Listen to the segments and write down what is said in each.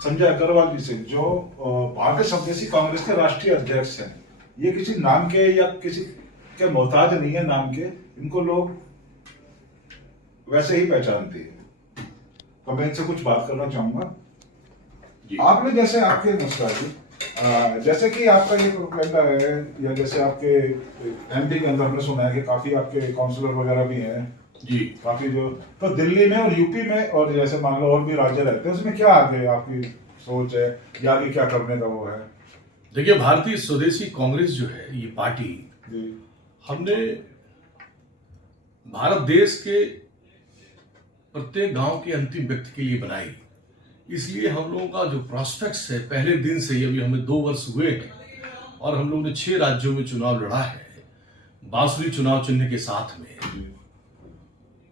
संजय अग्रवाल जी से, जो भारतीय स्वदेशी कांग्रेस के राष्ट्रीय अध्यक्ष हैं। ये किसी नाम के या किसी के मोहताज नहीं है नाम के, इनको लोग वैसे ही पहचानते हैं। तो मैं इनसे कुछ बात करना चाहूंगा। आपने जैसे आपके नमस्कार जी, जैसे कि आपका ये प्रोपेगेंडा है, या जैसे आपके एमपी के अंदर हमने सुना है कि काफी आपके काउंसलर वगैरह भी हैं जी, काफी जो, तो दिल्ली में और यूपी में और जैसे मान लो और भी राज्य रहते हैं, उसमें क्या आगे आपकी सोच है या आगे क्या करने का वो है? देखिए, भारतीय स्वदेशी कांग्रेस जो है, ये पार्टी हमने भारत देश के प्रत्येक गांव के अंतिम व्यक्ति के लिए बनाई। इसलिए हम लोगों का जो प्रॉस्पेक्ट्स है पहले दिन से ही, अभी हमें 2 वर्ष हुए हैं और हम लोगों ने 6 राज्यों में चुनाव लड़ा है, बांसुरी चुनाव चिन्ह के साथ में।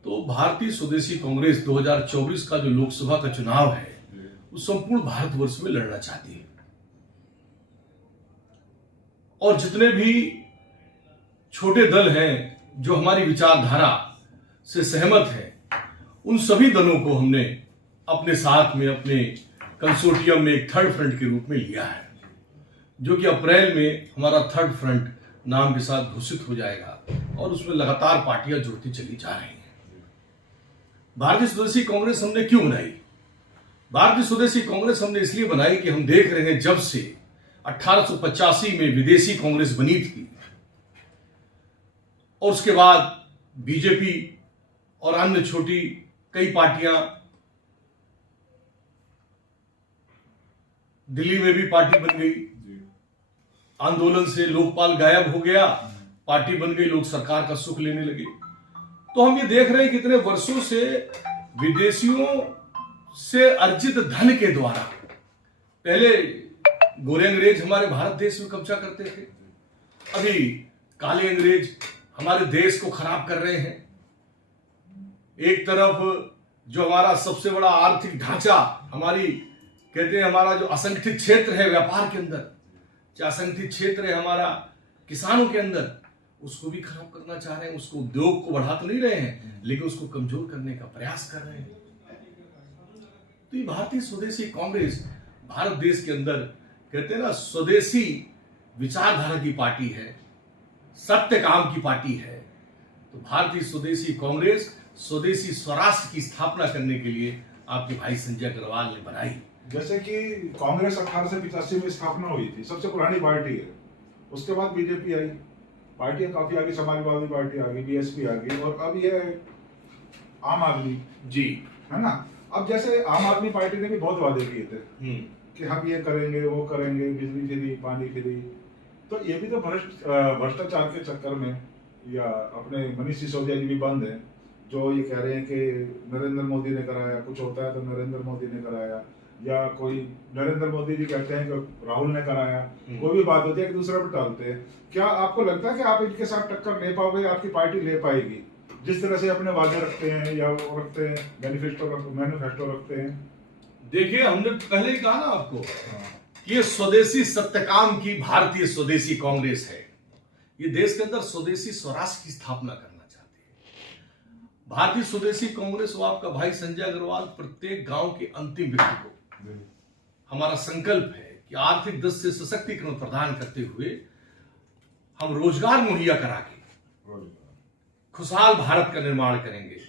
तो भारतीय स्वदेशी कांग्रेस 2024 का जो लोकसभा का चुनाव है, वो संपूर्ण भारतवर्ष में लड़ना चाहती है। और जितने भी छोटे दल हैं जो हमारी विचारधारा से सहमत हैं, उन सभी दलों को हमने अपने साथ में, अपने कंसोर्टियम में एक थर्ड फ्रंट के रूप में लिया है, जो कि अप्रैल में हमारा थर्ड फ्रंट नाम के साथ घोषित हो जाएगा और उसमें लगातार पार्टियां जुड़ती चली जा रही हैं। भारतीय स्वदेशी कांग्रेस हमने क्यों बनाई? भारतीय स्वदेशी कांग्रेस हमने इसलिए बनाई कि हम देख रहे हैं, जब से 1885 में विदेशी कांग्रेस बनी थी और उसके बाद बीजेपी और अन्य छोटी कई पार्टियां, दिल्ली में भी पार्टी बन गई, आंदोलन से लोकपाल गायब हो गया, पार्टी बन गई, लोग सरकार का सुख लेने लगे। तो हम ये देख रहे हैं कि इतने वर्षों से विदेशियों से अर्जित धन के द्वारा, पहले गोरे अंग्रेज हमारे भारत देश में कब्जा करते थे, अभी काले अंग्रेज हमारे देश को खराब कर रहे हैं। एक तरफ जो हमारा सबसे बड़ा आर्थिक ढांचा, हमारी कहते हैं हमारा जो असंगठित क्षेत्र है व्यापार के अंदर, जो असंगठित क्षेत्र है हमारा किसानों के अंदर, उसको भी खराब करना चाह रहे हैं। उसको, उद्योग को बढ़ा तो नहीं रहे हैं, लेकिन उसको कमजोर करने का प्रयास कर रहे हैं। तो ये भारतीय स्वदेशी कांग्रेस भारत देश के अंदर, कहते हैं ना, स्वदेशी विचारधारा की पार्टी है, सत्य काम की पार्टी है। तो भारतीय स्वदेशी कांग्रेस स्वदेशी स्वराष्ट्र की स्थापना करने के लिए आपके भाई संजय अग्रवाल ने बनाई। जैसे कि कांग्रेस 1885 में स्थापना हुई थी, सबसे पुरानी पार्टी है। उसके बाद बीजेपी आई, पार्टियां काफी आगे, समाजवादी पार्टी आ गई, बीएसपी आ गई, और अब ये आम आदमी जी, है ना। अब जैसे आम आदमी पार्टी ने भी बहुत वादे किए थे कि हम ये करेंगे, वो करेंगे, बिजली फ्री, पानी फ्री। तो ये भी तो भ्रष्टाचार के चक्कर में, या अपने मनीष सिसोदिया जी भी बंद है, जो ये कह रहे हैं कि नरेंद्र मोदी ने कराया, कुछ होता है तो नरेंद्र मोदी ने कराया, या कोई नरेंद्र मोदी जी कहते हैं कि राहुल ने कराया, कोई भी बात होती है एक दूसरे पर टालते हैं। क्या आपको लगता है कि आप इनके साथ टक्कर ले पाओगे, आपकी पार्टी ले पाएगी, जिस तरह से अपने वादे रखते हैं या वो रखते हैं, मैनिफेस्टो रखते हैं? देखिए, हमने पहले ही कहा ना आपको कि ये स्वदेशी सत्यकाम की भारतीय स्वदेशी कांग्रेस है। ये देश के अंदर स्वदेशी स्वराष्ट्र की स्थापना करना चाहती है। भारतीय स्वदेशी कांग्रेस वो आपका भाई संजय अग्रवाल प्रत्येक गांव के अंतिम व्यक्ति को, हमारा संकल्प है कि आर्थिक दृष्टि से सशक्तिकरण प्रदान करते हुए हम रोजगार मुहैया करा के खुशहाल भारत का निर्माण करेंगे,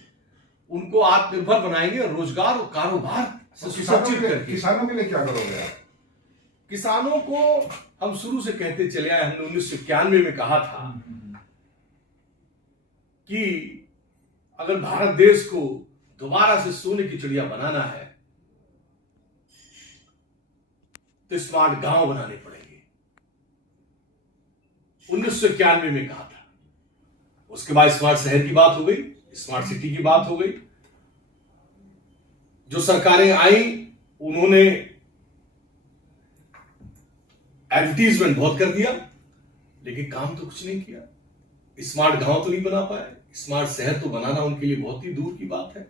उनको आत्मनिर्भर बनाएंगे और रोजगार और कारोबार से सुसज्जित करके। किसानों के लिए क्या करोगे आप? किसानों को हम शुरू से कहते चले आए, हमने 1991 में कहा था कि अगर भारत देश को दोबारा से सोने की चिड़िया बनाना है तो स्मार्ट गांव बनाने पड़ेंगे। 1991 में कहा था। उसके बाद स्मार्ट शहर की बात हो गई, स्मार्ट सिटी की बात हो गई। जो सरकारें आई उन्होंने एडवर्टीजमेंट बहुत कर दिया, लेकिन काम तो कुछ नहीं किया। स्मार्ट गांव तो नहीं बना पाए, स्मार्ट शहर तो बनाना उनके लिए बहुत ही दूर की बात है।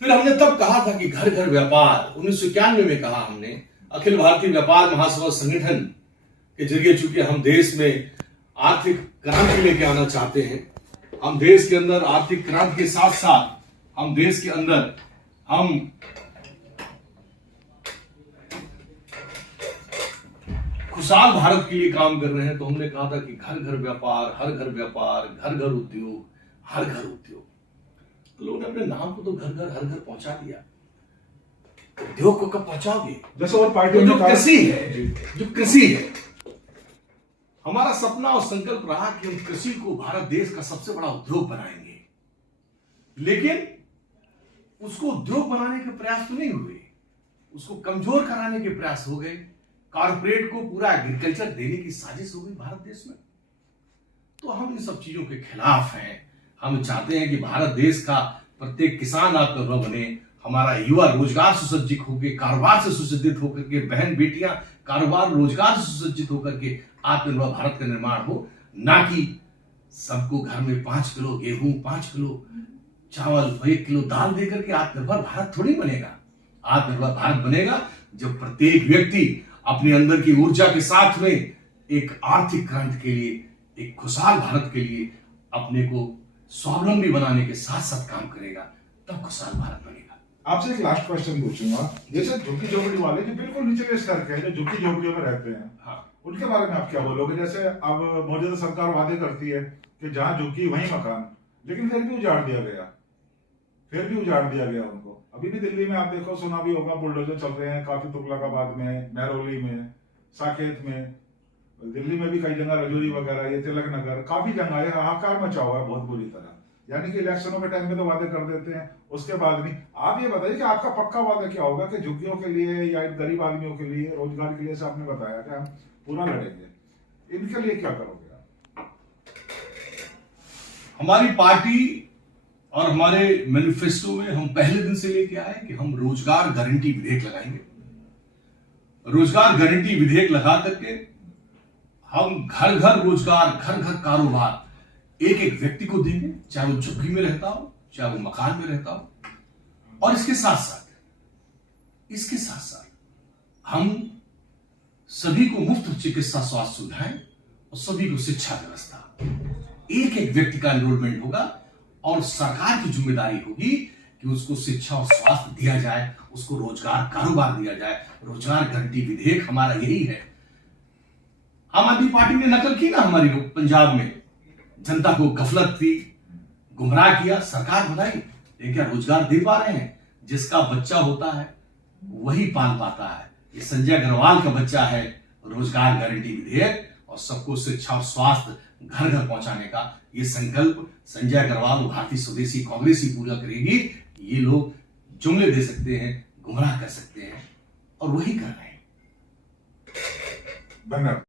फिर हमने तब कहा था कि घर घर व्यापार, 1991 में कहा हमने, अखिल भारतीय व्यापार महासभा संगठन के जरिए, चूंकि हम देश में आर्थिक क्रांति लेके आना चाहते हैं, हम देश के अंदर आर्थिक क्रांति के साथ साथ हम देश के अंदर हम खुशहाल भारत के लिए काम कर रहे हैं, तो हमने कहा था कि घर घर व्यापार, हर घर व्यापार, घर घर उद्योग, हर घर उद्योग। तो लोगों ने अपने नाम को तो घर घर हर घर पहुंचा दिया, उद्योग को कब पहुंचाओगे? जैसे और पार्टी तो जो कृषि है, जो कृषि है, हमारा सपना और संकल्प रहा कि हम कृषि को भारत देश का सबसे बड़ा उद्योग बनाएंगे, लेकिन उसको उद्योग बनाने के प्रयास तो नहीं हुए, उसको कमजोर कराने के प्रयास हो गए। कॉर्पोरेट को पूरा एग्रीकल्चर देने की साजिश हो गई भारत देश में। तो हम इन सब चीजों के खिलाफ हैं। हम चाहते हैं कि भारत देश का प्रत्येक किसान आत्मनिर्भर बने, हमारा युवा रोजगार सुसज्जित होकर, कारोबार से सुसज्जित होकर के, बहन बेटियां कारोबार रोजगार से सुसज्जित होकर के आत्मनिर्भर भारत का निर्माण हो, ना कि सबको घर में 5 किलो गेहूं, 5 किलो चावल, 1 किलो दाल देकर के आत्मनिर्भर भारत थोड़ी बनेगा। आत्मनिर्भर भारत बनेगा जब प्रत्येक व्यक्ति अपने अंदर की ऊर्जा के साथ में एक आर्थिक क्रांति के लिए, एक खुशहाल भारत के लिए अपने को स्वावलंबी बनाने के साथ साथ काम करेगा, तब खुशहाल भारत बनेगा। आपसे एक लास्ट क्वेश्चन पूछूंगा। जैसे झुग्गी झोपड़ी वाले जो बिल्कुल निचले स्तर के हैं, जो झुग्गी झोपड़ियों में रहते हैं, हाँ, उनके बारे में आप क्या बोलोगे? जैसे अब मौजूदा सरकार वादे करती है कि जहां झुग्गी वहीं मकान, लेकिन फिर भी उजाड़ दिया गया उनको। अभी भी दिल्ली में आप देखो, सुना भी होगा, बुलडोजर चल रहे हैं काफी, तुगलकाबाद में, महरौली में, साकेत में, दिल्ली में भी कई जगह, रजौरी वगैरह, ये तिलक नगर, काफी जगह है, हाहाकार मचा हुआ है बहुत बुरी तरह। यानी कि इलेक्शनों के टाइम पे तो वादे कर देते हैं, उसके बाद नहीं। आप ये बताइए कि आपका पक्का वादा क्या होगा कि झुग्गियों के लिए या गरीब आदमियों के लिए, रोजगार के लिए, से आपने बताया कि हम पूरा लड़ेंगे, इनके लिए क्या करोगे आप? हमारी पार्टी और हमारे मैनिफेस्टो में हम पहले दिन से लेके आए कि हम रोजगार गारंटी विधेयक लगाएंगे। रोजगार गारंटी विधेयक लगा करके हम घर घर रोजगार, घर घर कारोबार एक एक व्यक्ति को देंगे, चाहे वो झुग्गी में रहता हो, चाहे वो मकान में रहता हो। और इसके साथ साथ हम सभी को मुफ्त चिकित्सा स्वास्थ्य सुविधाएं और सभी को शिक्षा व्यवस्था, एक एक व्यक्ति का एनरोलमेंट होगा और सरकार की जिम्मेदारी होगी कि उसको शिक्षा और स्वास्थ्य दिया जाए, उसको रोजगार कारोबार दिया जाए। रोजगार गारंटी विधेयक हमारा यही है। आम आदमी पार्टी ने नकल की ना हमारी, पंजाब में जनता को गफलत थी, गुमराह किया, सरकार बनाई, लेकिन क्या रोजगार दे पा रहे हैं? जिसका बच्चा होता है वही पाल पाता है। ये संजय अग्रवाल का बच्चा है रोजगार गारंटी विधेयक, और सबको शिक्षा और स्वास्थ्य घर घर पहुंचाने का ये संकल्प संजय अग्रवाल और भारतीय स्वदेशी कांग्रेस ही पूरा करेगी। ये लोग जुमले दे सकते हैं, गुमराह कर सकते हैं, और वही कर रहे हैं। धन्यवाद।